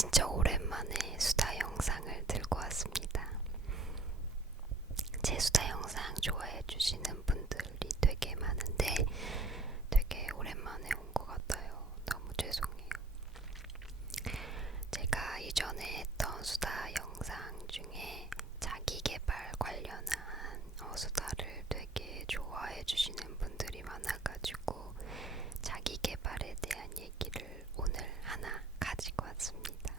진짜 오랜만에 수다 영상을 들고 왔습니다. 제 수다 영상 좋아해 주시는 분들이 되게 많은데 되게 오랜만에 온 것 같아요. 너무 죄송해요. 제가 이전에 했던 수다 영상 중에 자기계발 관련한 수다를 되게 좋아해 주시는 분들이 많아가지고 자기계발에 대한 얘기를 오늘 하나 가지고 왔습니다.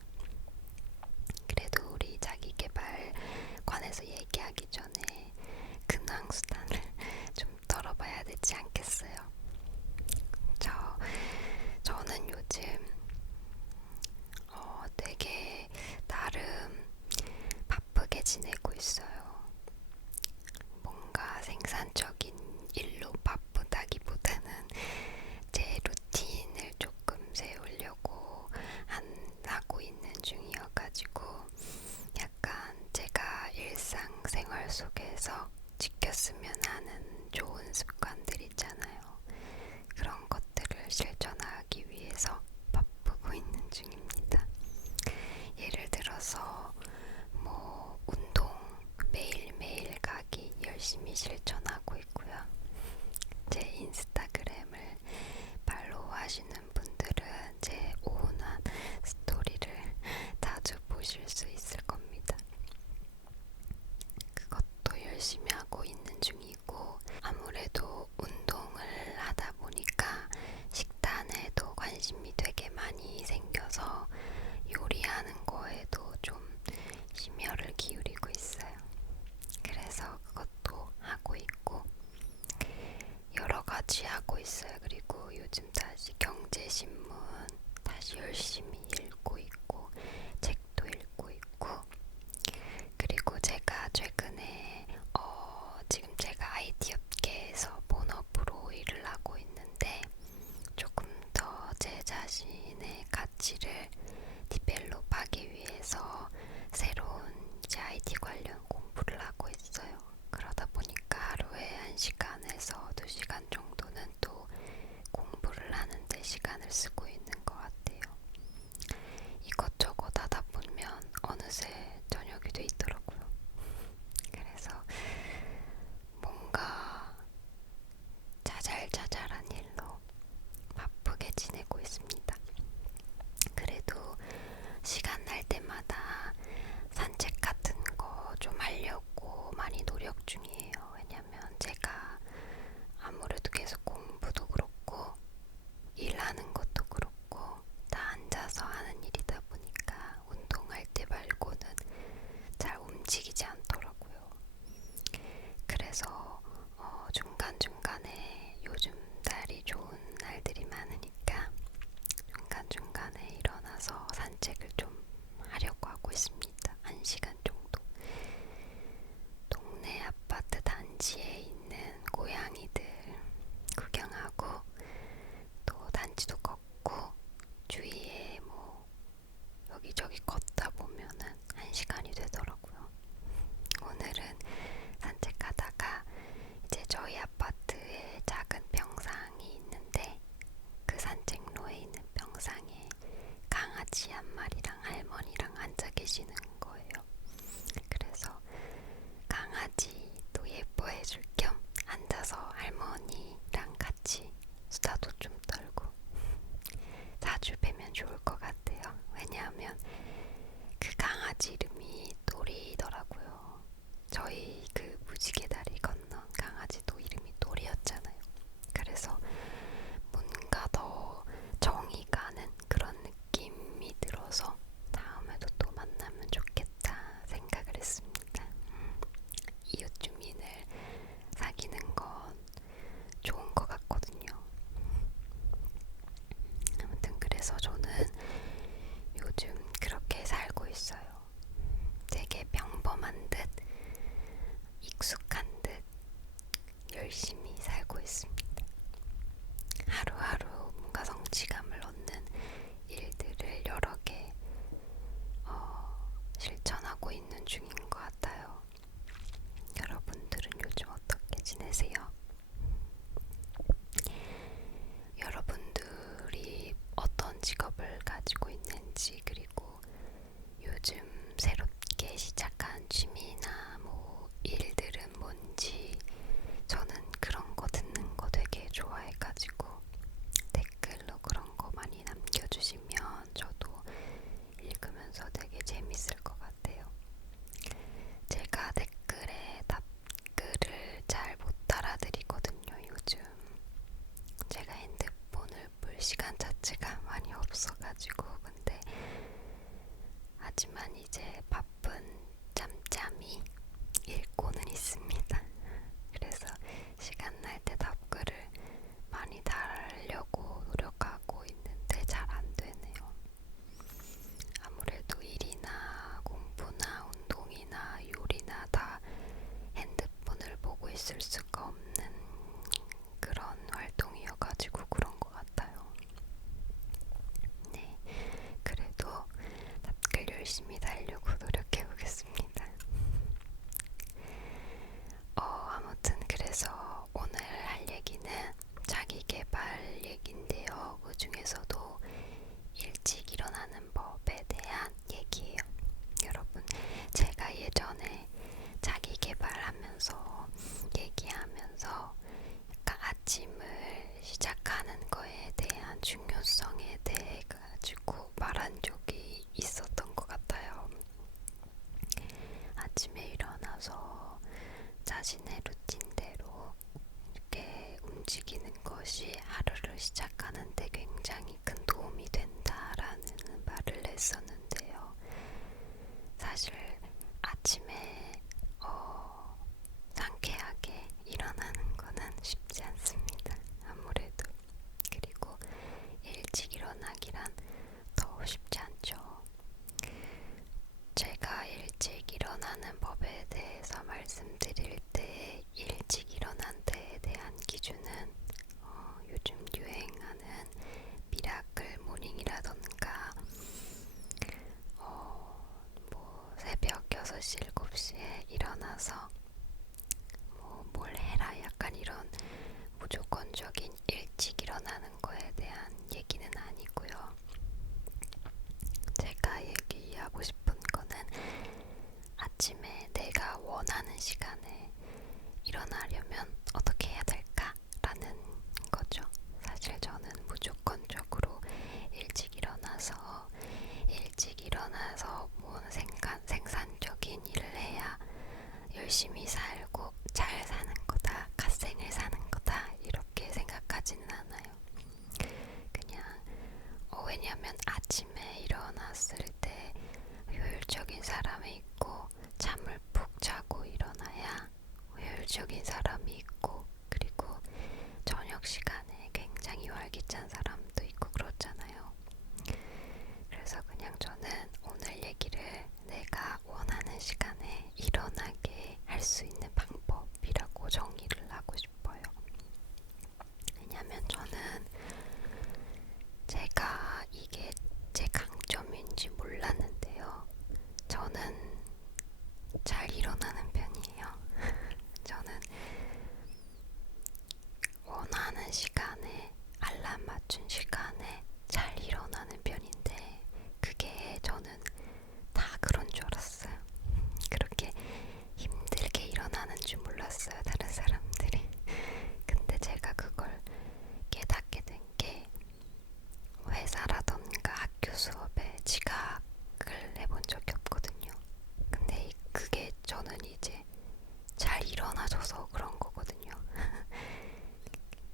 그래도 우리 자기계발 관해서 얘기하기 전에 근황수단을 좀 털어봐야 되지 않겠어요? 저는 요즘 되게 나름 바쁘게 지내고 있어요. 뭔가 생산적인 일로 바쁘다기보다는 제 루틴을 조금 세우려고 하고 있는 중이어가지고 약간 제가 일상생활 속에서 지켰으면 하는 좋은 습관들 있잖아요. 그런 것들을 실천하기 위해서 바쁘고 있는 중입니다. 예를 들어서 운동 매일매일 가기 열심히 실천하고 있고요. 제 인스타그램을 팔로우하시는 분들은 제 오운한 스토리를 자주 보실 수 있을 겁니다. 그것도 열심히 하고 있는 중이고, 아무래도 운동을 하다 보니까 식단에도 관심이 되게 많이 생겨서 요리하는 거에도 좀 심혈을 기울이고 있어요. 그래서 그것도 하고 있고 여러 가지 하고 있어요. 그리고 요즘 다시 경제신문 다시 열심히 읽고 있고 책도 읽고 있고, 그리고 제가 최근에 지금 제가 IT 업계에서 본업으로 일을 하고 있는데 조금 더 제 자신의 가치를 디벨롭하기 위해서 새로운 이제 IT 관련 공부를 하고 있어요. 그러다 보니까 하루에 1시간에서 2시간 정도는 또 공부를 하는데 시간을 쓰고 있는 것 같아요. 이것저것 하다 보면 어느새 저녁이 돼 있더라고요. 그래서 뭔가 자잘자잘한 일로 바쁘게 지내고 있습니다. 그래도 시간 날 때마다 산책 같은 거 좀 하려고 많이 노력 중이에요. 왜냐면 제가 아무래도 계속 공부도 그렇고 일하는 것도 그렇고 다 앉아서 하는 일이다 보니까 운동할 때 말고는 잘 움직이지 않더라고요. 그래서 중간중간에 요즘 날이 좋은 날들이 많으니까 중간중간에 일어나서 산책을 좀 하려고 하고 있습니다. 1시간 정도. 동네 아파트 단지에 있는 고양이들 구경하고 또 단지도 걷고 주위에 여기저기 걷다 보면은 1시간이 되더라고요. 오늘은 산책하다가 이제 저희 아파트에 작은 병상이 있는데 그 산책로에 있는 병상에 강아지 한 마리랑 할머니랑 앉아 계시는 거예요. 그래서 강아지도 예뻐해 줄 겸 앉아서 할머니랑 같이 수다도 좀 떨고 자주 뵈면 좋을 것 같아요. 왜냐하면 그 강아지 이름이 또리더라고요. 저희 그 무지개 다리 건넌 강아지도 이름이 또리였잖아요. 그래서 뭔가 더 정이 가는 그런 느낌이 들어서 다음에도 또 만나면 좋겠어요. 하지만 이제 바쁜 짬짬이 읽고는 있습니다. 그래서 시간 날 때 답글을 많이 달려고 노력하고 있는데 잘 안 되네요. 아무래도 일이나 공부나 운동이나 요리나 다 핸드폰을 보고 있을 수가 없는 그런 활동이어가지고 그런 것 같아요. 네, 그래도 답글 열심히 달려고 노력해보겠습니다. 아무튼 그래서 오늘 할 얘기는 자기계발 얘기인데요. 그 중에서도 일찍 일어나는 법에 대한 얘기예요. 여러분, 제가 예전에 자기계발하면서 얘기하면서 약간 아침을 시작하는 거에 대한 중요성에 대해 가지고 말한 적이 있었던 것 같아요. 아침에 일어나서 자신의 루틴대로 이렇게 움직이는 것이 하루를 시작하는 데 굉장히 큰 도움이 된다라는 말을 했었는데요. 사실 아침에 상쾌하게 일어나는 거는 쉽지 않습니다. 아무래도. 그리고 일찍 일어나기란 더 쉽지 않죠. 제가 일찍 일어나는 법에 대해서 말씀드릴 때 일찍 일어난 데에 대한 기준은 요즘 유행하는 미라클 모닝이라던가 새벽 6시, 7시에 일어나서 뭘 해라 약간 이런 무조건적인 일찍 일어나는 거에 대한 얘기는 아니고요. 제가 얘기하고 싶은 거는 아침에 내가 원하는 시간에 일어나려면 어떻게 해야 될까라는 거죠. 사실 저는 무조건적으로 일찍 일어나서 뭐 생산적인 일을 해야 열심히 살고 잘 사는 거다, 갓생을 사는 거다 이렇게 생각하지는 않아요. 그냥 왜냐면 아침에 일어났을 때 효율적인 사람이 있고 잠을 푹 자고 일어나야 효율적인 사람이 있고, 그리고 저녁 시간에 굉장히 활기찬 사람도 있고 그렇잖아요. 그래서 그냥 저는 오늘 얘기를 내가 원하는 시간에 일어나게 할 수 있는 방법이라고 정의를 하고 싶어요. 왜냐면 저는 제가 이게 제 강점인지 몰랐는데요. 저는 잘 일어나는 편이에요. 저는 원하는 시간에 알람 맞춘 시간에 잘 일어나는 편인데 그게 저는 다 그런 줄 알았어요. 그렇게 힘들게 일어나는 줄 몰랐어요, 다른 사람들이. 근데 제가 그걸 깨닫게 된 게 회사라던가 학교 수업에 지각을 해본 적이 없거든요. 근데 그게 저는 이제 잘 일어나줘서 그런 거거든요.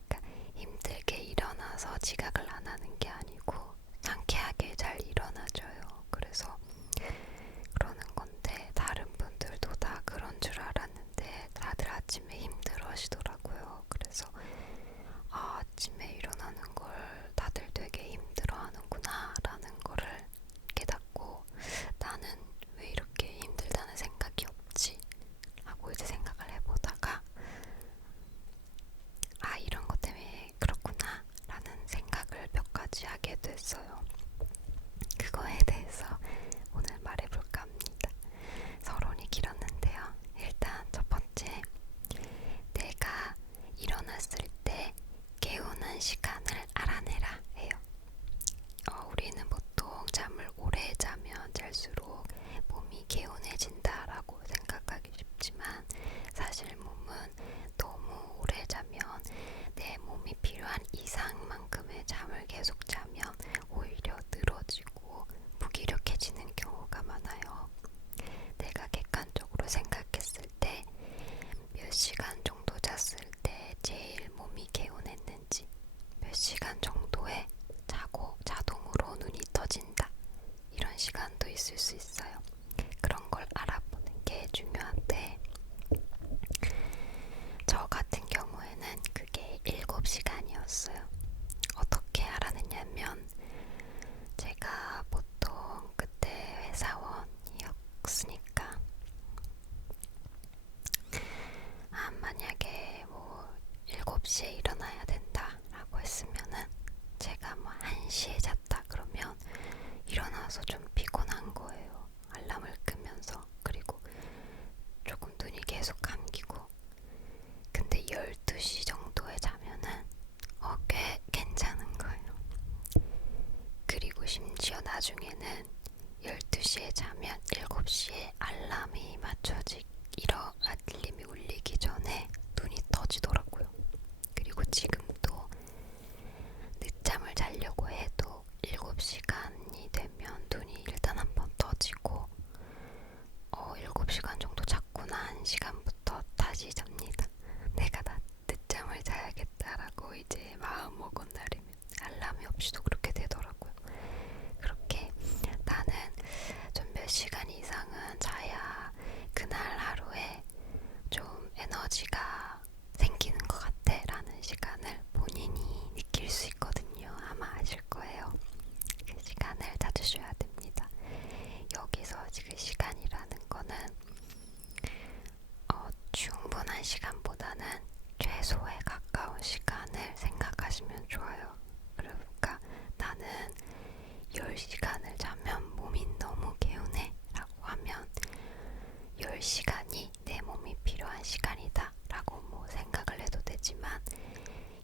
그러니까 힘들게 일어나서 지각을 안 하는 게 아니고 상쾌하게 잘 일어나줘요. 그래서 그러는 건데 다른 분들도 다 그런 줄 알았는데 다들 아침에 힘들어 하시더라고요. 그래서 아침에 일어나는 걸 다들 되게 힘들어 하는구나 라는 거를 깨닫고 나는 왜 이렇게 힘들다는 생각이 없지? 하고 이제 생각을 해보다가 이런 것 때문에 그렇구나 라는 생각을 몇 가지 하게 됐어요. 그거에 대해서 오늘 말해볼까 합니다. 서론이 길었는데요. 일단 첫 번째, 내가 일어났을 때 깨우는 시간을 알아내라 해요. 우리는 보통 잠을 오래 자면 잘수록 몸이 개운해진다라고 생각하기 쉽지만 사실 몸은 너무 오래 자면 내 몸이 필요한 이상만큼의 잠을 계속 자면 오히려 늘어지고 무기력해지는 경우가 많아요. 내가 객관적으로 생각했을 때 몇 시간 정도 잤을 때 제일 몸이 개운했는지, 몇 시간 정도에 자고 자동으로 눈이 떠진다 이런 시간도 있을 수 있어요. 그런 걸 알아보는 게 중요한데 저 같은 경우에는 그게 7시간이었어요. 어떻게 알아냈냐면 제가 보통 그때 회사원이었으니까 만약에 뭐 7시에 일어나야 된다 라고 했으면은 제가 뭐 1시에 잤다 그러면 일어나서 좀 피곤한 거예요. 알람을 끄면서. 그리고 조금 눈이 계속 감기고. 근데 12시 정도에 자면은 꽤 괜찮은 거예요. 그리고 심지어 나중에는 12시에 자면 7시에 알람이 알림이 울리기 전에 눈이 떠지더라고요. 그리고 지금도 늦잠을 자려고 해도 7시간이 되면 눈이 일단 한번 떠지고 7시간 정도 잤구나 1시간부터 다시 잡니다. 내가 늦잠을 자야겠다라고 이제 마음 먹은 날이면 알람이 없이도 그렇게 되더라고요. 그렇게 나는 좀 몇 시간 이상은 자야 그날 하루에 좀 에너지가 생기는 것 같아 라는 시간을 본인이 느낄 수 있거든요. 아마 아실 거예요. 그 시간을 찾으셔야 됩니다. 여기서 지금 시간이라는 거는 충분한 시간보다는 최소에 가까운 시간을 생각하시면 좋아요. 그러니까 나는 10시간을 자면 몸이 너무 개운해 라고 하면 10시간이 내 몸이 필요한 시간이다 라고 뭐 생각을 해도 되지만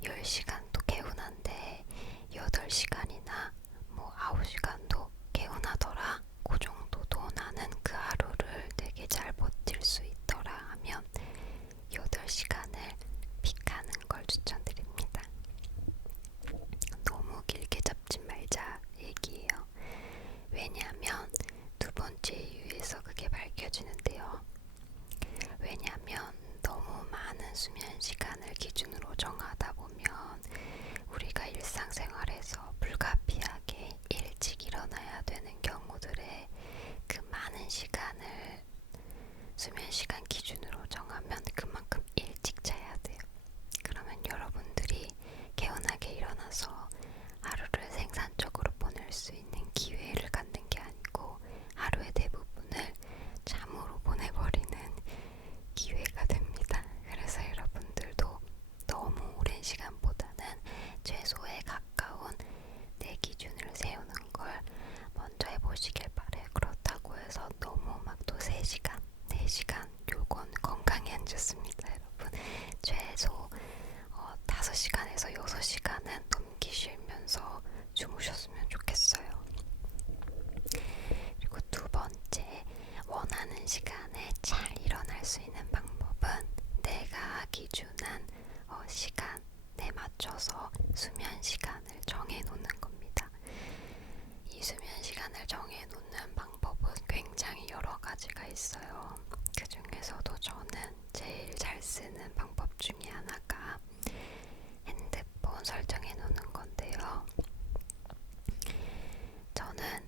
10시간도 개운한데 8시간이나 뭐 9시간도 개운하더라 그 정도도 나는 그 하루를 되게 잘 버틸 수 있더라 하면 8시간을 픽하는 걸 추천드립니다. 너무 길게 잡지 말자 얘기예요. 왜냐하면 두 번째 이유에서 그게 밝혀지는데요. 왜냐하면 너무 많은 수면 시간을 기준으로 정하다 보면 우리가 일상생활에서 불가피하게 일찍 일어나야 되는 경우들에 그 많은 시간을 수면 시간 기준으로 정하면 그만큼 일찍 자야 돼요. 그러면 여러분들이 개운하게 일어나서 하루를 생산적으로 보낼 수 있는 기회를 갖는 게 아니고 하루의 대부분을 잠으로 보내버리는 기회가 됩니다. 그래서 여러분들도 너무 오랜 시간보다는 최소에 가까운 내 기준을 세우는 걸 먼저 해보시길 바래요. 그렇다고 해서 너무 막 또 3시간, 4시간 요건 건강에 안 좋습니다, 여러분. 최소 5시간에서 6시간은 넘기시면서 주무셨으면 좋겠어요. 그리고 두 번째, 원하는 시간에 잘 일어날 수 있는 방법은 내가 기준한 시간에 맞춰서 수면 시간을 정해놓는 겁니다. 이 수면 시간을 정해놓는 방법은 굉장히 여러 가지가 있어요. 그 중에서도 저는 제일 잘 쓰는 방법 중에 하나가 핸드폰 설정해놓는 건데요. 저는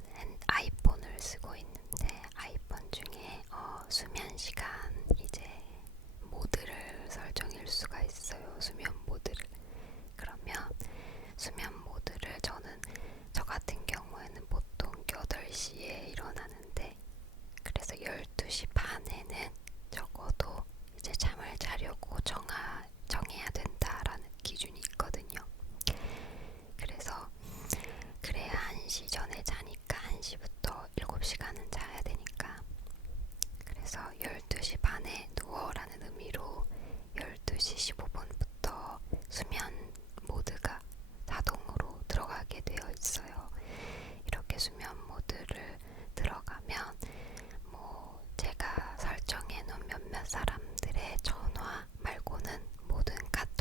아이폰을 쓰고 있는데 아이폰 중에 수면 시간 이제 모드를 설정할 수가 있어요. 수면 모드를. 그러면 수면 모드를 저 같은 경우에는 보통 8시에 일어나는데 그래서 12시 반에는 적어도 이제 잠을 자려고 정해야 된다라는 기준이 있거든요. 그래서 그래야 1시 전에 자니까 1시부터 7시간은 자야 되니까 그래서 12시 반에 누워라는 의미로 12시 15분부터 수면 모드가 자동으로 들어가게 되어 있어요. 이렇게 수면 모드를 들어가면 뭐 제가 설정해 놓은 몇몇 사람들의 전화 말고는 모든 카톡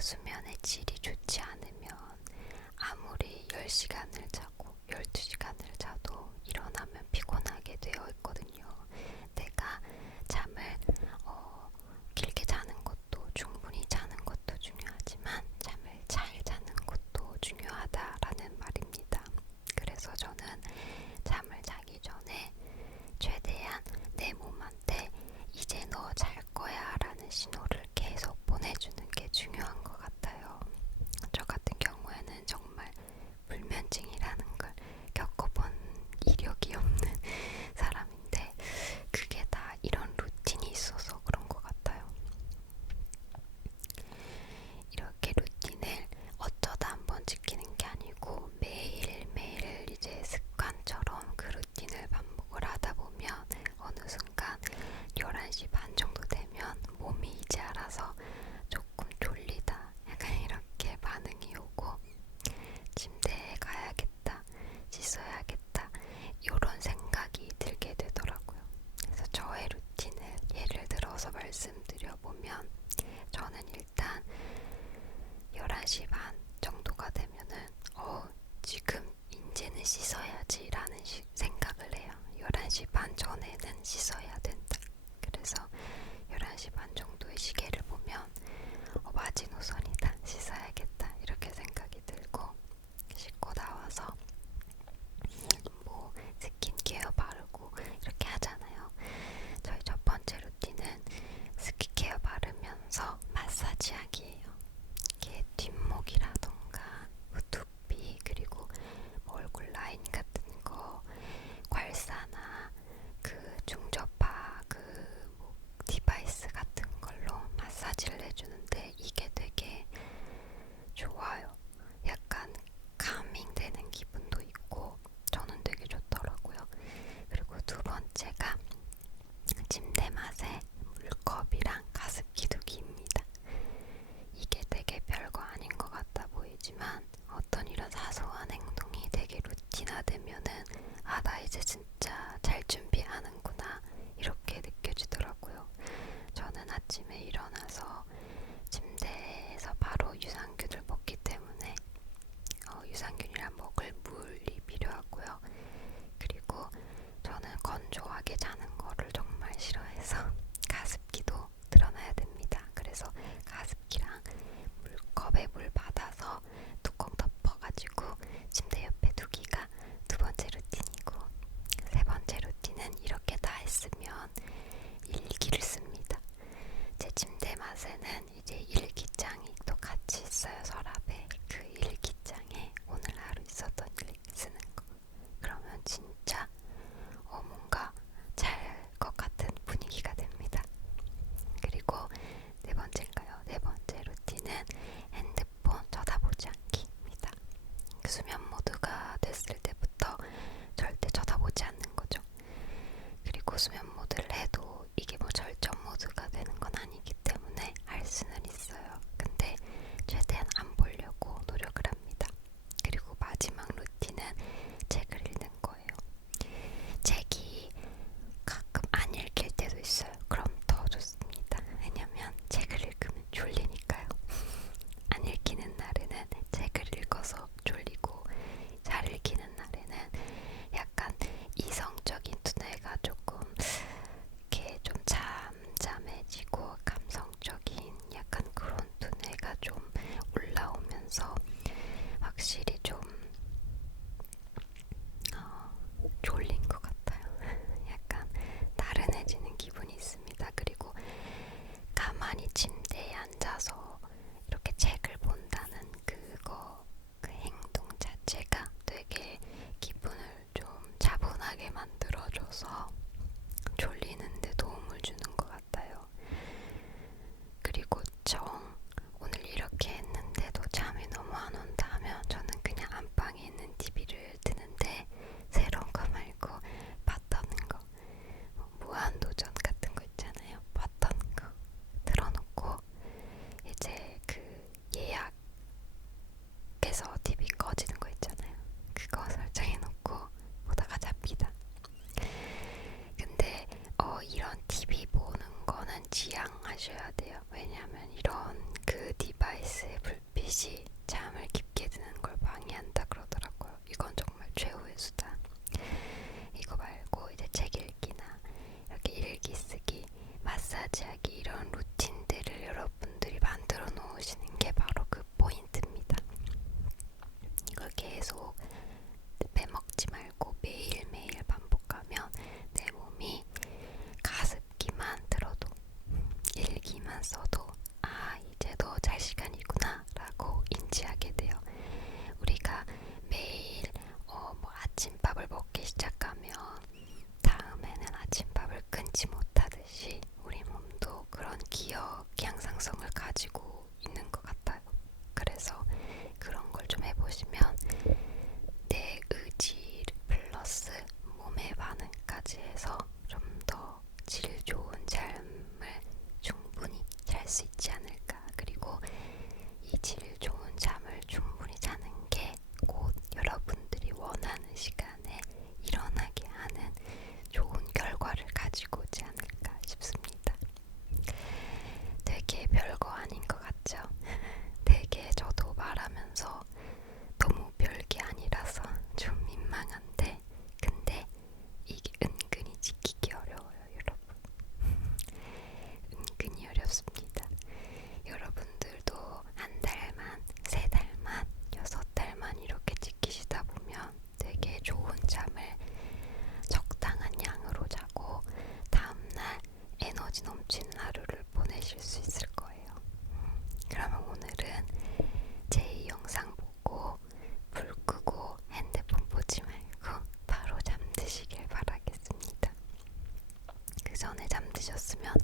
수면의 질이 좋지 않으면 아무리 10시간을 자고 12시간을 자도 일어나면 피곤하게 되어 있거든요. 내가 잠을 길게 자는 것도 충분히 자는 것도 중요하지만 잠을 잘 자는 것도 중요하다라는 말입니다. 그래서 저는 잠을 자기 전에 최대한 내 몸한테 이제 너 잘 거야 라는 신호를 계속 보내주는 게 중요한 것 같아요. 저 같은 경우에는 정말 불면증이라는 걸 겪어본 이력이 없는 사람인데 그게 다 이런 루틴이 있어서 그런 것 같아요. 이렇게 루틴을 어쩌다 한번 지키는 게 아니고 매일매일 이제 습관처럼 그 루틴을 반복을 하다 보면 어느 순간 11시 반 정도 되면 몸이 이제 알아서 조금 졸리다 약간 이렇게 반응이 오고 침대에 가야겠다, 씻어야겠다 이런 생각이 들게 되더라고요. 그래서 저의 루틴을 예를 들어서 말씀드려보면 저는 일단 11시 반 정도가 되면은 지금 이제는 씻어야지 라는 생각을 해요. 11시 반 전에는 씻어야 된다. 그래서 11시 반 정도의 시계를 보면 마지노선이다. 씻어야겠다. 이렇게 생각이 들고 씻고 나와서 뭐 스킨케어 바르고 이렇게 하잖아요. 저희 첫 번째 루틴은 스킨케어 바르면서 마사지 하기예요. 이게 뒷목이라던가 두피 그리고 얼굴 라인 같은 거 괄사나 그 중저파 뭐 디바이스 같은 걸로 마사지를 해주는데 이게 되게 좋아요. 약간 카밍 되는 기분도 있고 저는 되게 좋더라고요. 그리고 두 번째가 침대맛에 물컵이랑 가습기두기입니다. 이게 되게 별거 아닌 것 같아 보이지만 어떤 이런 사소한 행동이 되게 루틴화되면은 나 이제 진짜 잘 준비하는구나 이렇게 느껴지더라고요. 저는 아침에 일어나서 침대에서 바로 유산균을 먹기 때문에 유산균이랑 먹을 물이 필요하고요. 그리고 저는 건조하게 자는 거를 정말 싫어해서 가습기도 틀어놔야 됩니다. 그래서 가습기랑 컵에 물 받아서 뚜껑 덮어가지고 침대 옆에 두기가 두 번째 루틴이고 세 번째 루틴은 이렇게 다 했으면 일기를 씁니다. 제 침대 맛에는 이제 일기장이 또 같이 있어요. 서랍에 그 일기장에 오늘 하루 있었던 일 쓰는 거. 그러면 진짜 뭔가 잘 것 같은 분위기가 됩니다. 그리고 네 번째인가요? 네 번째 루틴은 핸드폰 쳐다보지 않기입니다. 수면 모드가 됐을 때부터 절대 쳐다보지 않는 거죠. 그리고 수면 모드를 해도 이게 뭐 절전 모드가 되는 건 아니기 때문에 할 수는 있어요. 근데 최대한 안 보려고 노력을 합니다. 그리고 마지막 루틴은 책을 읽는 거예요. 책이 가끔 안 읽힐 때도 있어요. 그럼 더 좋습니다. 왜냐면 책을 읽으면 졸리니까요. 안 읽히는 날에는 책을 읽어서 졸리고 드셨으면